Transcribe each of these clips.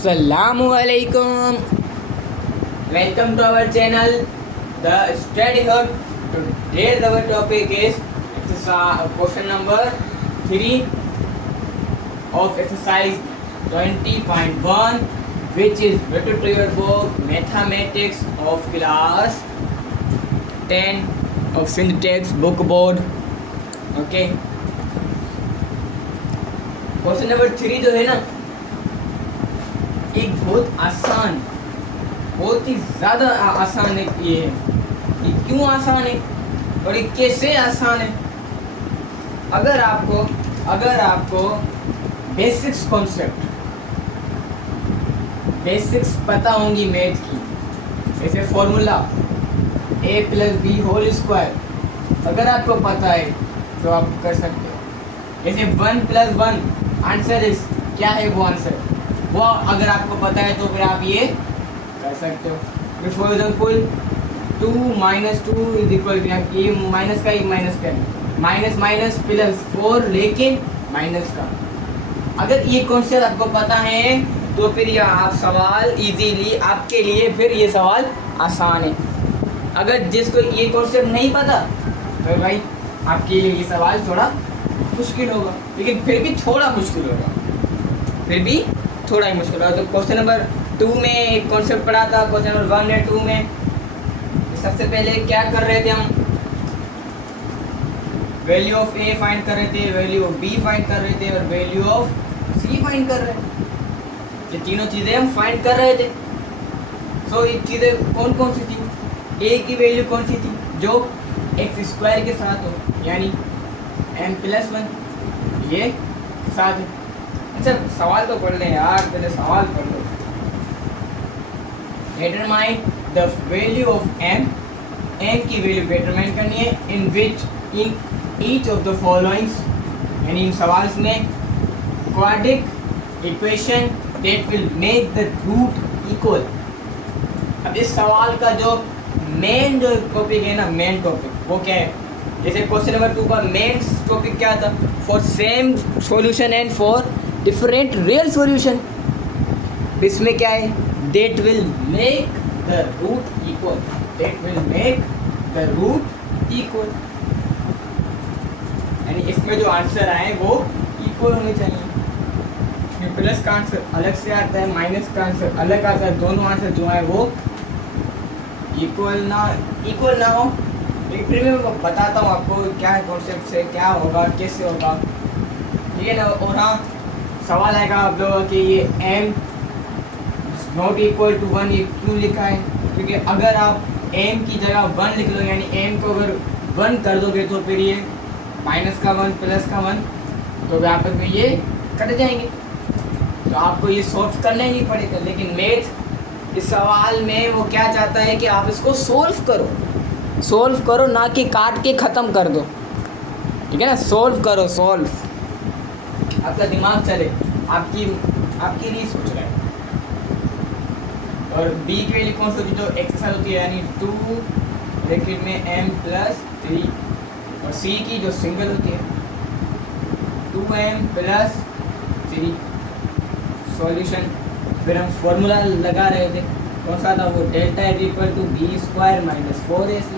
Assalamualaikum. Welcome to our channel, The Study Hub. Today's our topic is question number 3 of exercise 20.1, which is related to your book Mathematics of class 10 of Syntax book board. Okay. Question number 3 जो है ना, एक बहुत आसान, बहुत ही ज़्यादा आसान है। ये क्यों आसान है और ये कैसे आसान है? अगर आपको बेसिक्स कॉन्सेप्ट, बेसिक्स पता होंगी मैथ की, जैसे फॉर्मूला a+b² अगर आपको पता है तो आप कर सकते हो। जैसे 1+1 आंसर इस क्या है, वो आंसर वो अगर आपको पता है तो फिर आप ये कर सकते हो। फॉर एग्जाम्पल 2 - 2 = ये माइनस का, ये माइनस का, माइनस माइनस प्लस 4, लेकिन माइनस का। अगर ये कॉन्सेप्ट आपको पता है तो फिर ये आप सवाल इजीली आपके लिए, फिर ये सवाल आसान है। अगर जिसको ये कॉन्सेप्ट नहीं पता तो भाई आपके लिए ये सवाल थोड़ा मुश्किल होगा, लेकिन फिर भी थोड़ा मुश्किल होगा, फिर भी थोड़ा ही मुश्किल होगा। तो क्वेश्चन नंबर 2 में एक कॉन्सेप्ट पढ़ा था, क्वेश्चन नंबर 1 या 2 में सबसे पहले क्या कर रहे थे हम? वैल्यू ऑफ ए फाइंड कर रहे थे, वैल्यू ऑफ बी फाइंड कर रहे थे और वैल्यू ऑफ सी फाइंड कर रहे थे। ये तीनों चीज़ें हम फाइंड कर रहे थे। तो ये चीज़ें कौन कौन सी थी? ए की वैल्यू कौन सी थी? जो x² के साथ हो, यानी m+1 ये साथ है। अच्छा सवाल तो पढ़ लें यार, पहले सवाल पढ़ लो। Determine the value of m की वैल्यू डिटरमाइन करनी है। In each of the followings, यानी इन सवाल में quadratic equation that will make the root equal. अब इस सवाल का जो मेन जो टॉपिक है ना, मेन टॉपिक वो क्या है? जैसे क्वेश्चन नंबर 2 का मेन टॉपिक क्या था? For same solution and for different real solution. इसमें क्या है? That will make the root equal, that will make the root equal, यानी इसमें जो आंसर आए वो इक्वल होने चाहिए। प्लस का आंसर अलग से आता है, माइनस का आंसर अलग आता है, दोनों आंसर जो है वो इक्वल ना हो। एक फिर मैं बताता हूँ आपको क्या है कॉन्सेप्ट से, क्या होगा, कैसे होगा, ठीक है ना। और हाँ, सवाल आएगा आप लोगों कि ये m ≠ 1 ये क्यों लिखा है? क्योंकि अगर आप m की जगह 1 लिख लो, यानी m को अगर 1 कर दोगे तो फिर ये माइनस का 1 प्लस का 1 तो आपस में ये कट जाएंगे, तो आपको ये सॉल्व करना ही नहीं पड़ेगा। लेकिन मैथ इस सवाल में वो क्या चाहता है कि आप इसको सोल्व करो, ना कि काट के ख़त्म कर दो, ठीक है ना। सोल्व करो, सोल्व, आपका दिमाग चले, आपकी नहीं सोच रहा है। और b की वैल्यू कौन सी होती है? जो x के साथ होती है, यानी 2 ब्रैकेट में m+3, और c की जो सिंगल होती है 2m+3। सॉल्यूशन फिर हम फॉर्मूला लगा रहे थे, कौन सा था वो? Delta b² - 4ac।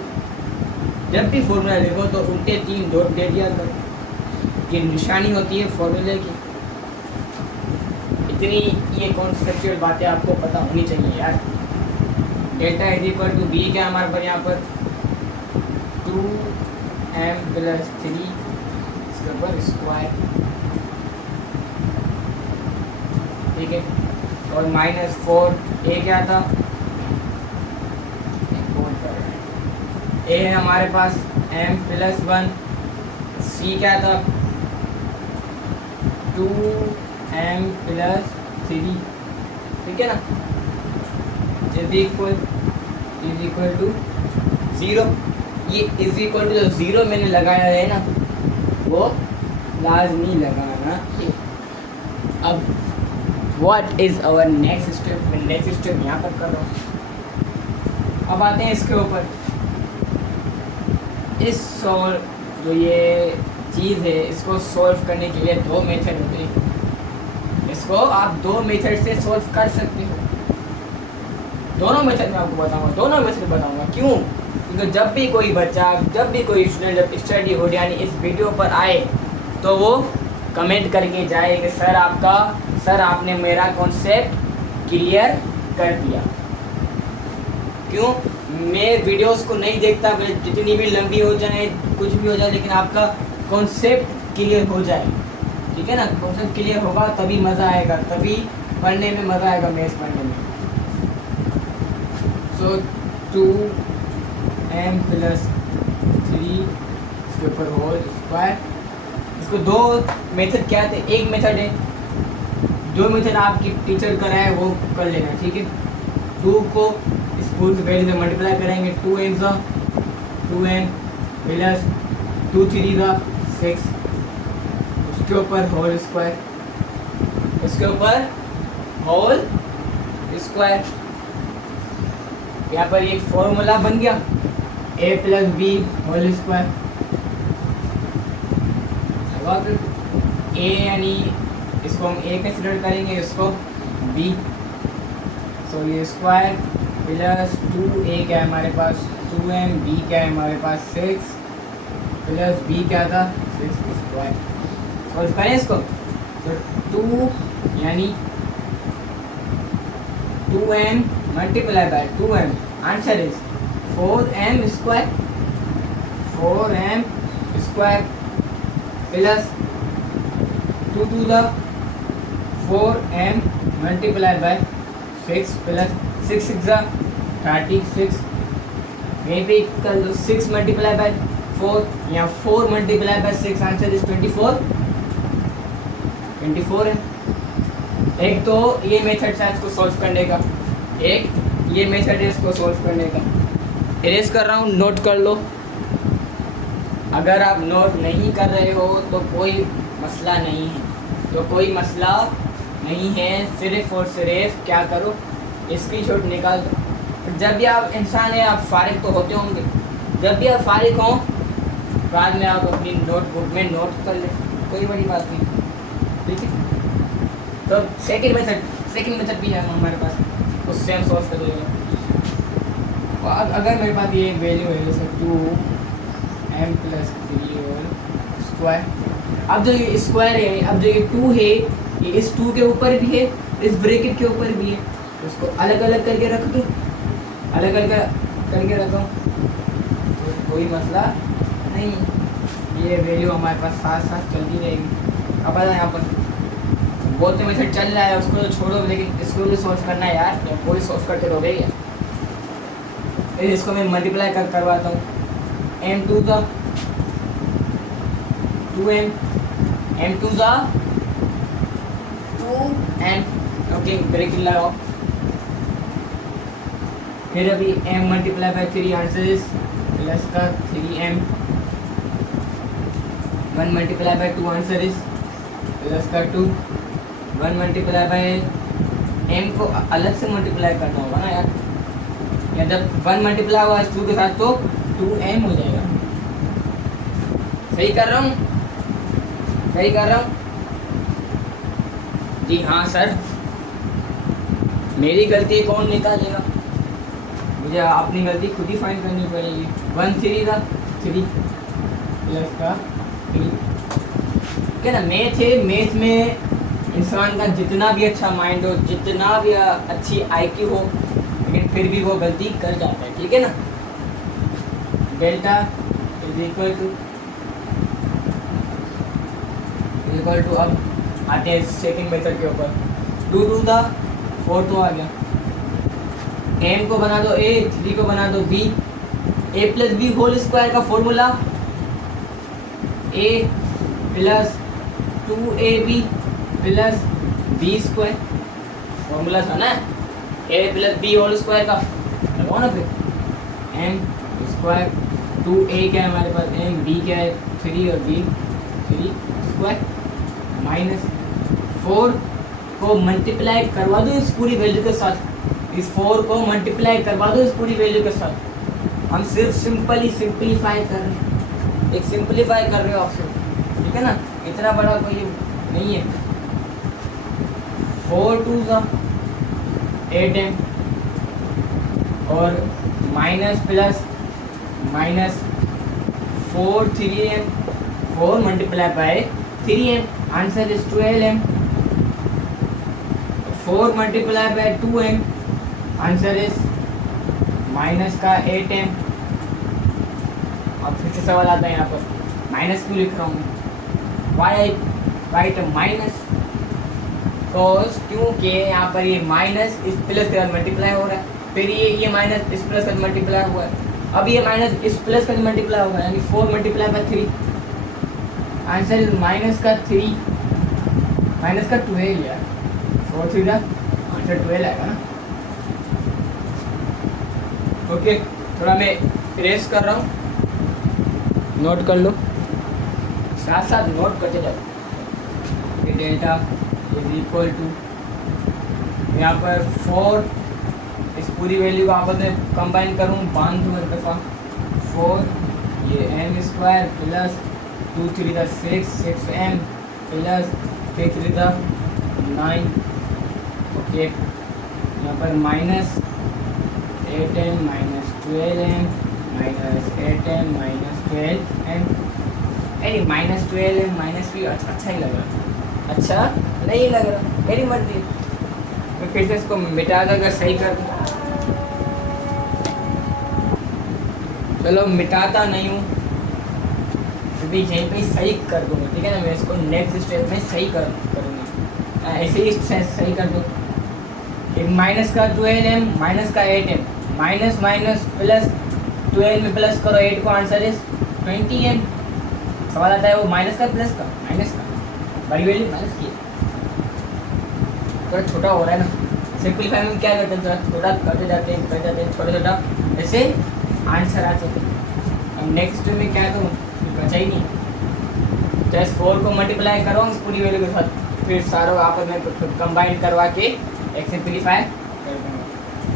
जब भी फॉर्मूला लिखो तो उल्टे 3 डॉट दे दिया करो, ये निशानी होती है फॉर्मूले की। इतनी ये कॉन्सेप्चुअल बातें आपको पता होनी चाहिए यार। डेल्टा b क्या हमारे पास यहाँ पर 2m+3 इसके ऊपर स्क्वायर, ठीक है। और -4 ए क्या था? ए है हमारे पास m+1, सी क्या था? 2m+3, ठीक है ना। Is equal to 0। ये इज इक्वल टू जो 0 मैंने लगाया है ना, वो लाजमी लगाना है। अब what is our next step? मैं नेक्स्ट स्टेप यहाँ पर कर रहा हूँ। अब आते हैं इसके ऊपर। इस जो ये चीज़ है, इसको सॉल्व करने के लिए 2 मेथड होते हैं। इसको आप दो मेथड से सॉल्व कर सकते हो। दोनों मेथड में आपको बताऊंगा, दोनों मेथड बताऊंगा। क्यों? क्योंकि जब भी कोई बच्चा, जब भी कोई स्टूडेंट जब स्टडी हो यानी इस वीडियो पर आए तो वो कमेंट करके जाए कि सर आपने मेरा कॉन्सेप्ट क्लियर कर दिया। क्यों? मैं वीडियोस को नहीं देखता, जितनी भी लंबी हो जाए कुछ भी हो जाए, लेकिन आपका कॉन्सेप्ट क्लियर हो जाए, ठीक है ना। कॉन्सेप्ट क्लियर होगा तभी मज़ा आएगा, तभी पढ़ने में मज़ा आएगा, मैथ्स पढ़ने में। सो 2m + 3 इसके ऊपर होल स्क्वायर। इसको दो मेथड क्या थे, एक मेथड है, जो मेथड आपकी टीचर कराए वो कर लेना, ठीक है। 2 को इस पूरी वैल्यू से मल्टीप्लाई करेंगे, 2m + 2 3 6, उसके ऊपर होल स्क्वायर, इसके ऊपर होल स्क्वायर। यहाँ पर एक फॉर्मूला बन गया, a + b whole square. a यानी इसको हम a कंसिडर करेंगे, इसको b। सो ये स्क्वायर प्लस 2a क्या है हमारे पास 2m, b क्या है हमारे पास 6 प्लस b क्या था 6 स्क्वायर। सॉल्व करें इसको तो 2 यानी 2m multiply by 2m, answer is 4m square. 4m square plus 2 2 4m multiply by 6 plus 6 6 36। यहीं पे कर दो 6 मल्टीप्लाई बाय 4 या 4 मल्टीप्लाई बाय 6, आंसर इज 24 है। एक तो ये मेथड है इसको सॉल्व करने का, एक ये मेथड है इसको सॉल्व करने का। इरेज कर रहा हूँ, नोट कर लो। अगर आप नोट नहीं कर रहे हो तो कोई मसला नहीं है, तो कोई मसला नहीं है। सिर्फ और सिर्फ क्या करो, स्क्रीनशॉट निकाल दो। जब भी आप इंसान है, आप फारिग तो होते होंगे, जब भी आप फारिग हों बाद में आप अपनी नोटबुक में नोट कर लें, कोई बड़ी बात नहीं, ठीक है। तो सेकंड मेथड भी है हमारे पास, उससे हम सॉल्व कर लेंगे। अगर मेरे पास ये वैल्यू है जैसे 2m + 3 होल स्क्वायर, अब जो ये स्क्वायर है, अब जो ये 2 है, ये इस 2 के ऊपर भी है, इस ब्रैकेट के ऊपर भी है, उसको अलग अलग करके रख दूँ, अलग अलग करके रखूँ तो कोई मसला नहीं, ये वैल्यू हमारे पास साथ साथ चलती रहेगी। अब यहाँ पर बहुत तो मेथड चल रहा है, उसको तो छोड़ो, लेकिन इसको भी सोल्व करना है यार, या कोई सोल्व करते रहोगे क्या। इसको मैं मल्टीप्लाई करवाता हूँ, m 2 2m, m 2 2m, okay bracket लगाओ। फिर अभी m multiply by 3, answer is plus का 3m। 1 multiply by 2, answer is plus का 2। 1 मल्टीप्लाई बाय m को अलग से मल्टीप्लाई करना होगा ना यार, या जब 1 मल्टीप्लाई हुआ इस 2 के साथ तो 2m हो जाएगा। सही कर रहा हूँ, सही कर रहा हूँ जी? हाँ सर, मेरी गलती कौन निकालेगा, मुझे अपनी गलती खुद ही फाइंड करनी पड़ेगी। 1 3 था 3 प्लस का 3, क्या ना। मैथ है, मैथ में इंसान का जितना भी अच्छा माइंड हो, जितना भी अच्छी IQ हो, लेकिन फिर भी वो गलती कर जाता है, ठीक है ना। डेल्टा इज इक्वल टू अब आते हैं सेकंड मेथड के ऊपर। 2 2 था 4 तो आ गया, m को बना दो a, 3 को बना दो b, a + b whole square का formula a + 2ab + b square, formula था ना a + b होल स्क्वायर का, लगाओ ना फिर। m स्क्वायर 2a क्या है हमारे पास, m b क्या है 3 और b 3 स्क्वायर माइनस 4 को मल्टीप्लाई करवा दो इस पूरी वैल्यू के साथ, इस 4 को मल्टीप्लाई करवा दो इस पूरी वैल्यू के साथ। हम सिर्फ सिंपलीफाई कर रहे हैं, एक सिंपलीफाई कर रहे हो ऑप्शन, ठीक है ना, इतना बड़ा कोई नहीं है। 4 टू ज़ा 8m और minus plus minus 4 3m 4 multiply bye 3m answer is 12m 4 multiply bye 2m answer is minus का 8m। अब फिर से सवाल आता है यहाँ पर माइनस क्यों लिख रहा हूँ, वाई आई राइट माइनस, क्योंकि यहाँ पर ये माइनस इस प्लस के साथ मल्टीप्लाई हो रहा है, फिर ये माइनस इस प्लस का मल्टीप्लाई हुआ है, अब ये माइनस इस प्लस का मल्टीप्लाई होगा, यानी 4 multiply bye 3 answer is minus का 3 माइनस का 12 यार 4 3 आंसर 12 आएगा ना। ओके थोड़ा मैं इरेज कर रहा हूँ, नोट कर लो, साथ साथ नोट करते जाओ। डेल्टा इज इक्वल टू यहाँ पर 4 इस पूरी वैल्यू को आपस में कंबाइन करूँ, बांध दूँ एक दफ़ा 4 ये m square plus 2 3 the 6m plus 3 3 the 9। Okay यहाँ पर minus 8m minus 12m minus 8m minus 12m, अरे माइनस 12m माइनस भी अच्छा ही लग रहा, अच्छा नहीं लग रहा, मेरी मर्जी। मैं फिर से इसको मिटा कर अगर सही कर दूँ, चलो मिटाता नहीं हूँ फिर भी यहीं पे सही कर दूँगा, ठीक है ना। मैं इसको नेक्स्ट स्टेप में सही करूँगा, ऐसे ही सही कर दूँ। एक माइनस का 12m माइनस का 8m माइनस माइनस प्लस 12 में प्लस करो 8 को आंसर इज 20m। सवाल आता है वो माइनस का प्लस का माइनस का, बड़ी वैल्यू माइनस की, थोड़ा छोटा हो रहा है ना। सिंपलीफाई में क्या करते हैं, थोड़ा करते जाते हैं छोटा छोटा, ऐसे आंसर आ जाते हैं। अब नेक्स्ट में क्या करूँ, बचा ही नहीं, जस्ट 4 को मल्टीप्लाई करो इस पूरी वैल्यू के साथ, फिर सारों आपस में कंबाइन करवा के एक सिंपलीफाई कर दूँगा।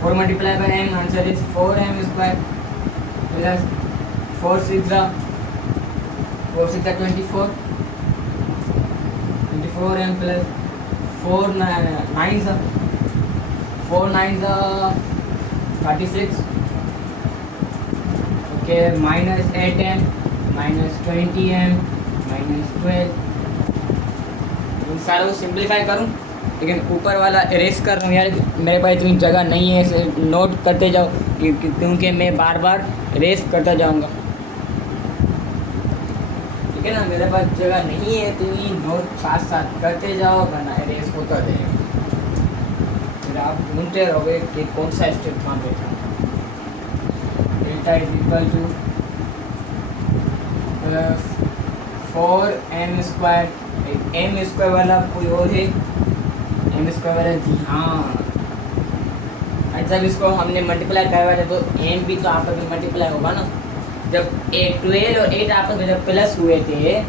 4 multiply bye m answer is 4m square plus 4 6 24 24m plus 4 9 36। Okay minus 8m minus 20m minus 12। इन सारों को सिंप्लीफाई करूँ, लेकिन ऊपर वाला इरेज कर रहा हूँ यार, मेरे पास इतनी जगह नहीं है, इसे नोट करते जाओ क्योंकि मैं बार बार इरेज करता जाऊँगा, ठीक है ना। मेरे पास जगह नहीं है तो ये नोट साथ साथ करते जाओ, वरना इरेज होता रहेगा, फिर आप ढूंढते रहोगे कि कौन सा स्टेप कहाँ पे था। Delta is equal to 4m square, m square वाला कोई और है, m स्क्वायर वाला जी हाँ, जब इसको हमने मल्टीप्लाई करवाया तो m भी तो आपस में मल्टीप्लाई होगा ना। जब 12 और 8 आपस में जब प्लस हुए थे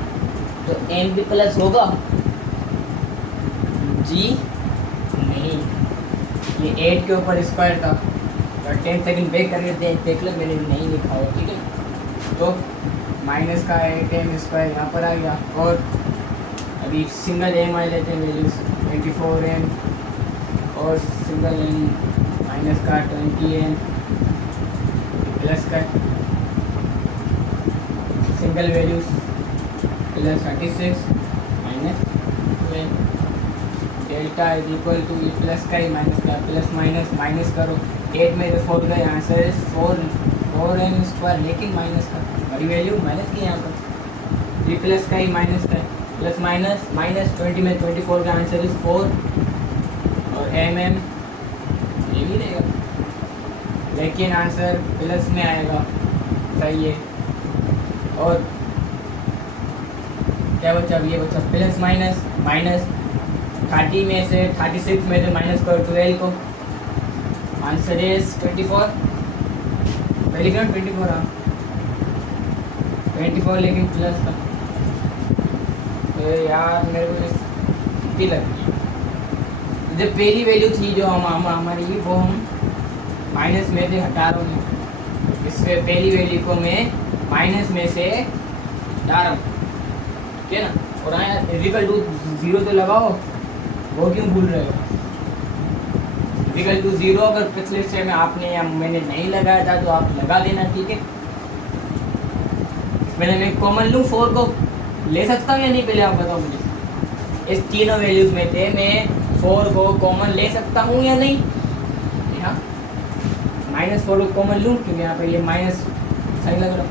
तो m भी प्लस होगा जी नहीं, ये 8 के ऊपर स्क्वायर था, और 10 सेकंड बैक करके देख लो, मैंने नहीं लिखा हो, ठीक है। तो माइनस का 8m स्क्वायर यहाँ पर आ गया, और अभी सिंगल m आ लेते हैं वैल्यूज 24m और सिंगल m माइनस का 20m प्लस का single values plus 36 minus 12। Delta is equal to ये प्लस का ही माइनस का, प्लस माइनस माइनस करो, 8 में से 4 गए, आंसर है 4m स्क्वायर, लेकिन माइनस का बड़ी वैल्यू माइनस की यहाँ पर, ये प्लस का ही माइनस का है, प्लस माइनस माइनस 20 में 24 का आंसर इज 4, और mm ये भी रहेगा, लेकिन आंसर प्लस में आएगा, सही है। और क्या बचा, अब ये बचा प्लस माइनस माइनस 30 में से 36 में से माइनस करो 12 को, आंसर इज 24, पहले क्या 24 हाँ 24, लेकिन प्लस का, तो यार मेरे को छुट्टी लगती है। जो पहली वैल्यू थी जो हमारी वो हम माइनस में से हटा रहा हूँ, इससे पहली वैल्यू को मैं माइनस में से हटा रहा हूँ, ठीक है ना। और हाँ यार इक्वल टू 0 तो लगाओ, वो क्यों भूल रहे हो। इक्वल टू 0 अगर पिछले स्टेप में आपने या मैंने नहीं लगाया था तो आप लगा लेना, ठीक है। मैंने मैं कॉमन लूँ 4 को ले सकता हूँ या नहीं, पहले आप बताओ मुझे। इस तीनों वैल्यूज में थे, मैं 4 को कॉमन ले सकता हूँ या नहीं? हाँ, -4 को कॉमन लूँ क्योंकि यहाँ पे ये माइनस सही लग रहा।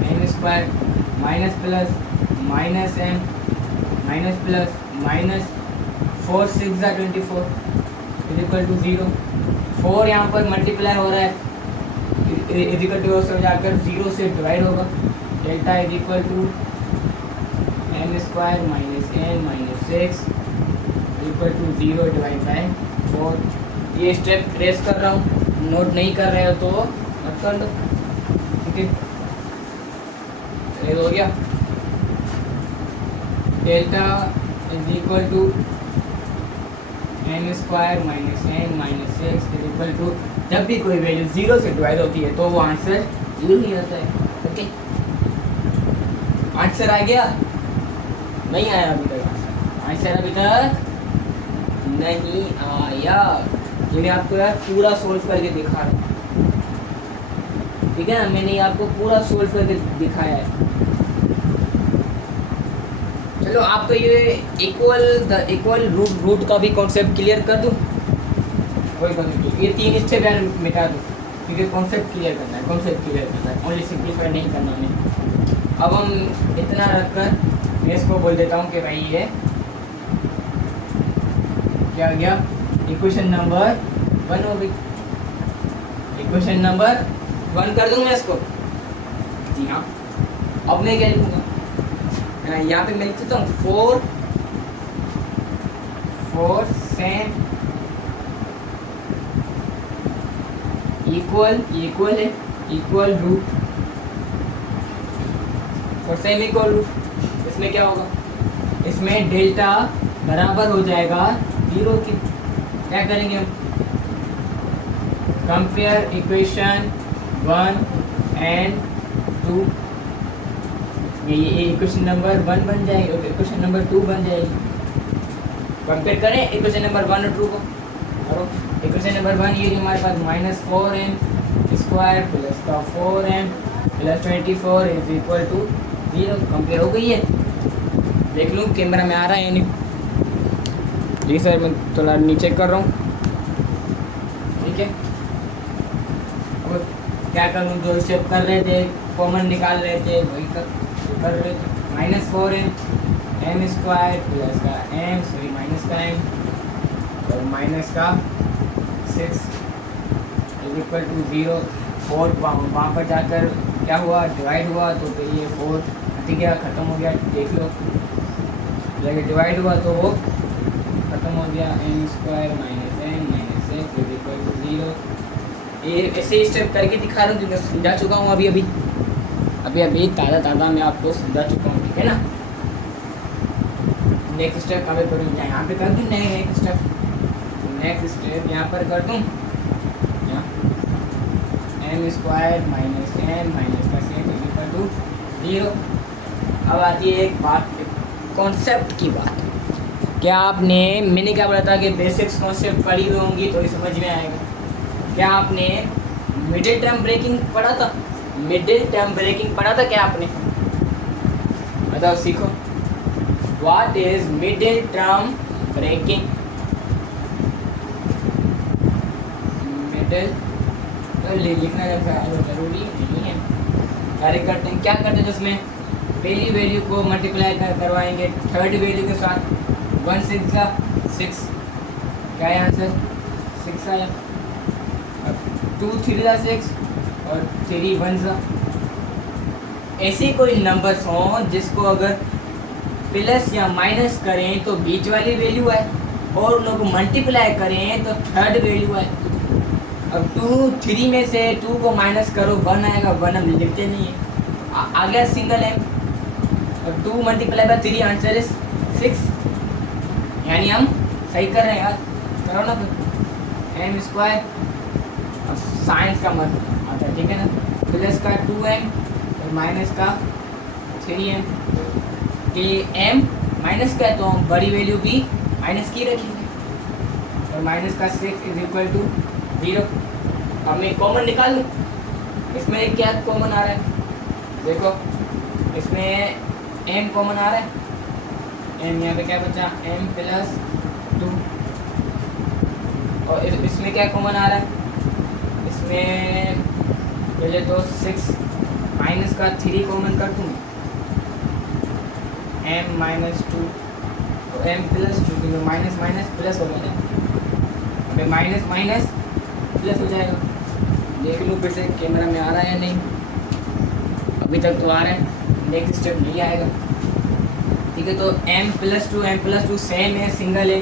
-2 minus plus minus m minus plus minus 4 6 24 is equal to 0। 4 यहाँ पर मल्टीप्लाई हो रहा है, इज इक्वल टू से जाकर 0 से डिवाइड होगा। Delta is equal to m² minus n minus 6 equal to 0 divide by 4। ये स्टेप ट्रेस कर रहा हूँ, नोट नहीं कर रहे हो तो मत कर लो, ठीक है। ये हो गया। Delta is equal to m² minus n minus 6 is equal to, जब भी कोई वैल्यू 0 से डिवाइड होती है तो वो आंसर 0 ही रहता है, ओके। आंसर आ गया? नहीं आया अभी तक आंसर? आंसर अभी तक नहीं आया, ये मैं आपको यार पूरा सोल्व करके दिखा रहा हूँ, ठीक है ना। मैंने आपको पूरा सोल्व करके दिखाया है। चलो आपको ये इक्वल रूट का भी कॉन्सेप्ट क्लियर कर दूँ, वही कॉन्सेप्ट, ये 3 स्टेप यार मिटा दूँ क्योंकि कॉन्सेप्ट क्लियर करना है, ओनली सिंप्लीफाई नहीं करना हमें। अब हम इतना रखकर मैं इसको बोल देता हूँ कि भाई ये क्या हो गया, इक्वेशन नंबर 1 हो गई। इक्वेशन नंबर 1 कर दूँ मैं इसको, जी हाँ। अब मैं क्या लिखूँगा, यहाँ पे मैं लिख देता हूँ 4 सेम इक्वल रूट, और सेम इक्वल रूट। इसमें क्या होगा, इसमें डेल्टा बराबर हो जाएगा 0 के। क्या करेंगे हम, कंपेयर इक्वेशन 1 एंड 2, ये इक्वेशन नंबर 1 बन जाएगी और इक्वेशन नंबर 2 बन जाएगी। कंपेयर करें इक्वेशन नंबर 1 और 2 को, और इक्वेशन नंबर 1 ये हमारे पास -4m² प्लस का 4m plus 24 is equal to 0। Compare हो गई है, देख लूँ कैमरा में आ रहा है या नहीं। जी सर, मैं थोड़ा नीचे कर रहा हूँ, ठीक है। अब क्या करूँ, जो स्टेप कर रहे थे, कॉमन निकाल रहे थे, वही कर रहे थे। -4m m² प्लस का m, सॉरी माइनस का m और माइनस का 6 इज इक्वल टू 0। 4 वहाँ पर जाकर क्या हुआ, डिवाइड हुआ, तो फिर ये 4 हट गया, ख़त्म हो गया, देख लो। जब डिवाइड हुआ तो वो ख़त्म हो गया, m² minus n minus 6 is equal to 0। ये ऐसे स्टेप करके दिखा रहा हूँ, जो मैं समझा चुका हूँ अभी ताज़ा मैं आपको समझा चुका हूँ, ठीक है ना। नेक्स्ट स्टेप कभी करूँ, यहाँ पे कर दूँ, नेक्स्ट स्टेप यहाँ पर कर दूँ, m² माइनस n माइनस का 6 इक्वल टू 0। अब आती है एक बात, कॉन्सेप्ट की बात। क्या आपने, मैंने क्या बोला था कि बेसिक्स कॉन्सेप्ट पढ़ी हुई होंगी तो ये समझ में आएगा। क्या आपने मिडिल टर्म ब्रेकिंग पढ़ा था? क्या आपने? बताओ, सीखो। What is middle term breaking? Middle लिखना जरूरी नहीं है, डायरेक्ट करते हैं। क्या करते हैं, उसमें पहली वैल्यू को मल्टीप्लाई करवाएंगे थर्ड वैल्यू के साथ। 1 6 6, क्या है आंसर? 6 आया। 2 3 6 और 3 1। ऐसे कोई नंबर्स हों जिसको अगर प्लस या माइनस करें तो बीच वाली वैल्यू है, और उन लोगों को मल्टीप्लाई करें तो थर्ड वैल्यू है। अब 2 3 में से 2 को माइनस करो, 1 आएगा। 1 हम लिखते नहीं है, आ गया सिंगल m। और 2 मल्टीप्लाई बाय 3 आंसर इज 6, यानी हम सही कर रहे हैं यार, करो ना फिर। m², साइंस का मत आता है, ठीक है ना। प्लस का 2m और माइनस का 3m। कि m माइनस का है तो हम बड़ी वैल्यू भी माइनस की रखेंगे, और माइनस का 6 इज इक्वल टू 0। अब मैं कॉमन निकाल लूँ, इसमें क्या कॉमन आ रहा है, देखो इसमें m कॉमन आ रहा है, m यहाँ पे क्या बचा m प्लस 2, और इसमें क्या कॉमन आ रहा है, इसमें पहले तो 6 माइनस का 3 कॉमन कर दूँ, m माइनस 2, तो m प्लस 2, क्योंकि माइनस माइनस प्लस हो गया, अबे माइनस माइनस प्लस हो जाएगा। देख लूँ फिर से कैमरा में आ रहा है या नहीं, अभी तक तो आ रहा है, नेक्स्ट स्टेप नहीं आएगा। ठीक है, तो m प्लस टू सेम है, सिंगल है,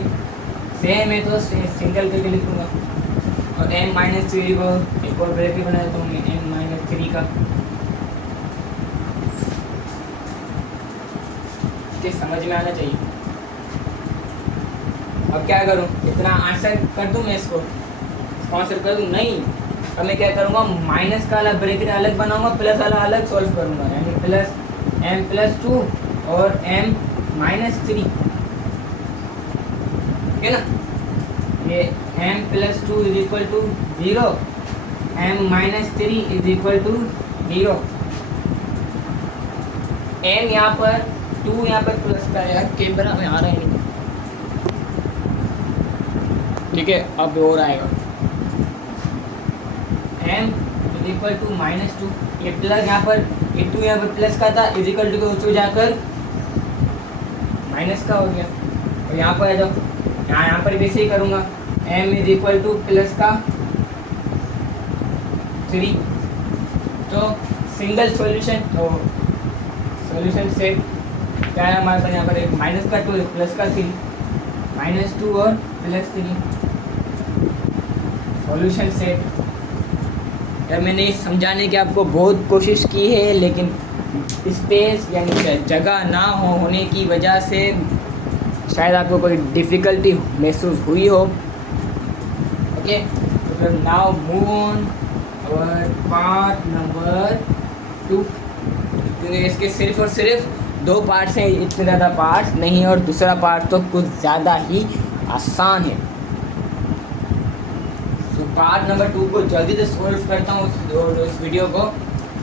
सेम है तो सिंगल करके लिखूँगा, और m माइनस 3 को एक और ब्रैकेट बना देता हूँ मैं m माइनस 3 का। ठीक, समझ में आना चाहिए। अब क्या करूँ, इतना आंसर कर दूँ मैं इसको आंसर कर दूँ, नहीं, अब मैं क्या करूँगा, माइनस का अलग ब्रैकेट अलग बनाऊंगा, प्लस वाला अलग सॉल्व करूँगा, यानी प्लस m प्लस 2 और m माइनस 3, ठीक है ना। ये m plus 2 is equal to 0, m minus 3 is equal to 0, m यहाँ पर 2 यहाँ पर प्लस का, यार कैमरा में आ रहा है नहीं, ठीक है, अब और आएगा m is equal to minus 2, ये प्लस यहाँ पर, ये 2 यहाँ पर प्लस का था, इज इक्वल टू के उसको जाकर माइनस का हो गया, और यहाँ पर जो यहाँ पर भी सही करूँगा, m is equal two plus का 3, तो सिंगल सॉल्यूशन, तो सॉल्यूशन सेट क्या है हमारे पास, यहाँ पर एक माइनस का 2 प्लस का 3, माइनस 2 और प्लस 3, सॉल्यूशन सेट। यार मैंने समझाने की आपको बहुत कोशिश की है, लेकिन स्पेस यानी जगह ना होने की वजह से शायद आपको कोई डिफ़िकल्टी महसूस हुई हो। ओके, तो फिर नाउ मूव ऑन और पार्ट नंबर 2, क्योंकि इसके सिर्फ और सिर्फ 2 पार्ट्स हैं, इतने ज़्यादा पार्ट्स नहीं है, और दूसरा पार्ट तो कुछ ज़्यादा ही आसान है। तो पार्ट नंबर 2 को जल्दी से सॉल्व करता हूँ और उस वीडियो को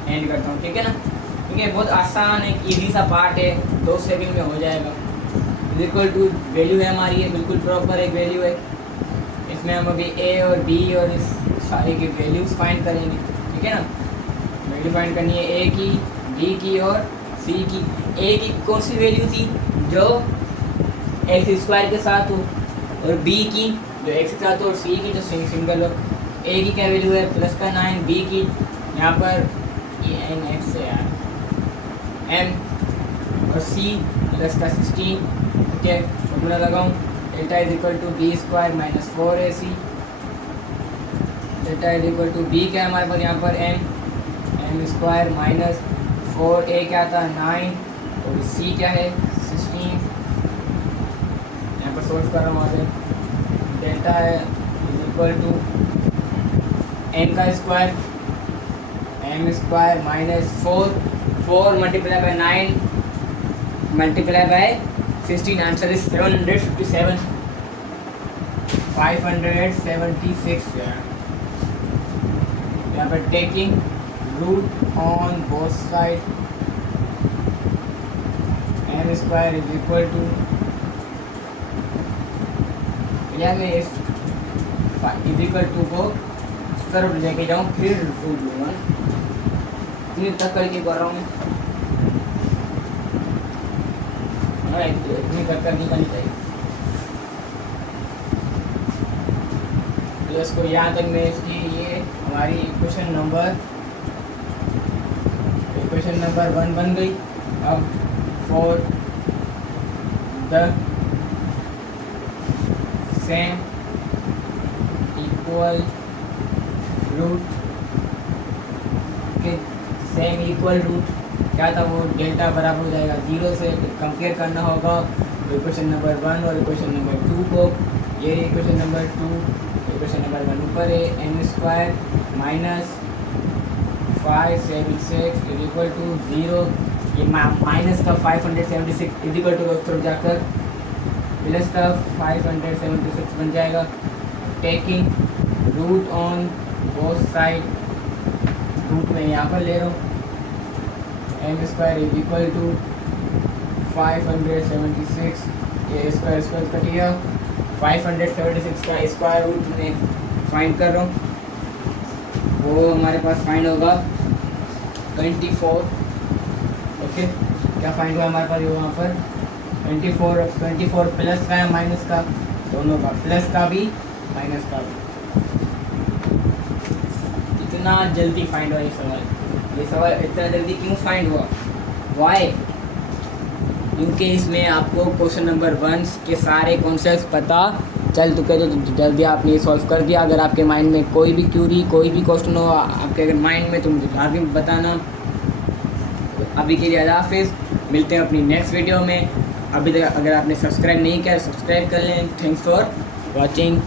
एंड करता हूँ, ठीक है ना। क्योंकि बहुत आसान है, इजी सा पार्ट है, 2 सेकंड में हो जाएगा। इक्वल टू वैल्यू है हमारी, ये बिल्कुल प्रॉपर एक वैल्यू है, इसमें हम अभी a और b और इस सारे की वैल्यूज़ फाइंड करेंगे, ठीक है ना। वैल्यू फाइंड करनी है a की, b की और c की। a की कौन सी वैल्यू थी, जो x स्क्वायर के साथ हो, और b की जो x के साथ हो, और c की जो सिंगल हो। a की क्या वैल्यू है प्लस का 9, b की यहाँ पर ये n x है यार m, और c प्लस का 16। ओके, फॉर्मूला लगाऊँ, delta is equal to b square minus 4ac, delta is equal to b क्या है हमारे पास यहाँ पर m स्क्वायर माइनस 4a क्या था 9, और c क्या है 16। यहाँ पर सोल्व कर रहा हूँ आगे, डेल्टा है इज इक्वल टू m का square, m square minus 4 multiply by 9 multiply by 16, answer is 757, 576। यहाँ पर taking root on both side, m square is equal to, या मैं इस इज इक्वल टू को तरफ लेके जाऊँ फिर रूट लूँगा, इतनी तक करके कर रहा हूँ मैं, इतनी कर नहीं करनी चाहिए। तो इसको यहाँ तक मैं इसकी ये हमारी इक्वेशन नंबर 1 बन गई। अब for the same equal root के सेम इक्वल रूट क्या था, वो डेल्टा बराबर हो जाएगा 0 से कंपेयर करना होगा इक्वेशन नंबर 1 और इक्वेशन नंबर 2 को। ये इक्वेशन नंबर 2, इक्वेशन नंबर 1 ऊपर है, m square minus 576 is equal to 0, ये माइनस का 576 इज इक्वल टू तरफ जाकर प्लस का 576 बन जाएगा। Taking root on both side, root में यहाँ पर ले रहा हूँ, m square is equal to 576, ये स्क्वायर स्क्वायर कट गया, 576 का स्क्वायर रूट में फाइंड कर रहा हूँ, वो हमारे पास फाइंड होगा 24। ओके, क्या फाइंड हुआ हमारे पास वहाँ पर 24 प्लस का है माइनस का, दोनों का, प्लस का भी माइनस का भी। इतना जल्दी फाइंड हुआ ये सवाल इतना जल्दी क्यों फाइंड हुआ, वाई? क्योंकि इसमें आपको क्वेश्चन नंबर 1 के सारे कॉन्सेप्ट पता चल चुके, तो जल्दी आपने ये सॉल्व कर दिया। अगर आपके माइंड में कोई भी क्यूरी, कोई भी क्वेश्चन हो आपके अगर माइंड में, तो मुझे लाजमी बताना। तो अभी के लिए अल्लाह हाफिज़, मिलते हैं अपनी नेक्स्ट वीडियो में। अभी तक अगर आपने सब्सक्राइब नहीं किया सब्सक्राइब कर लें। Thanks for watching.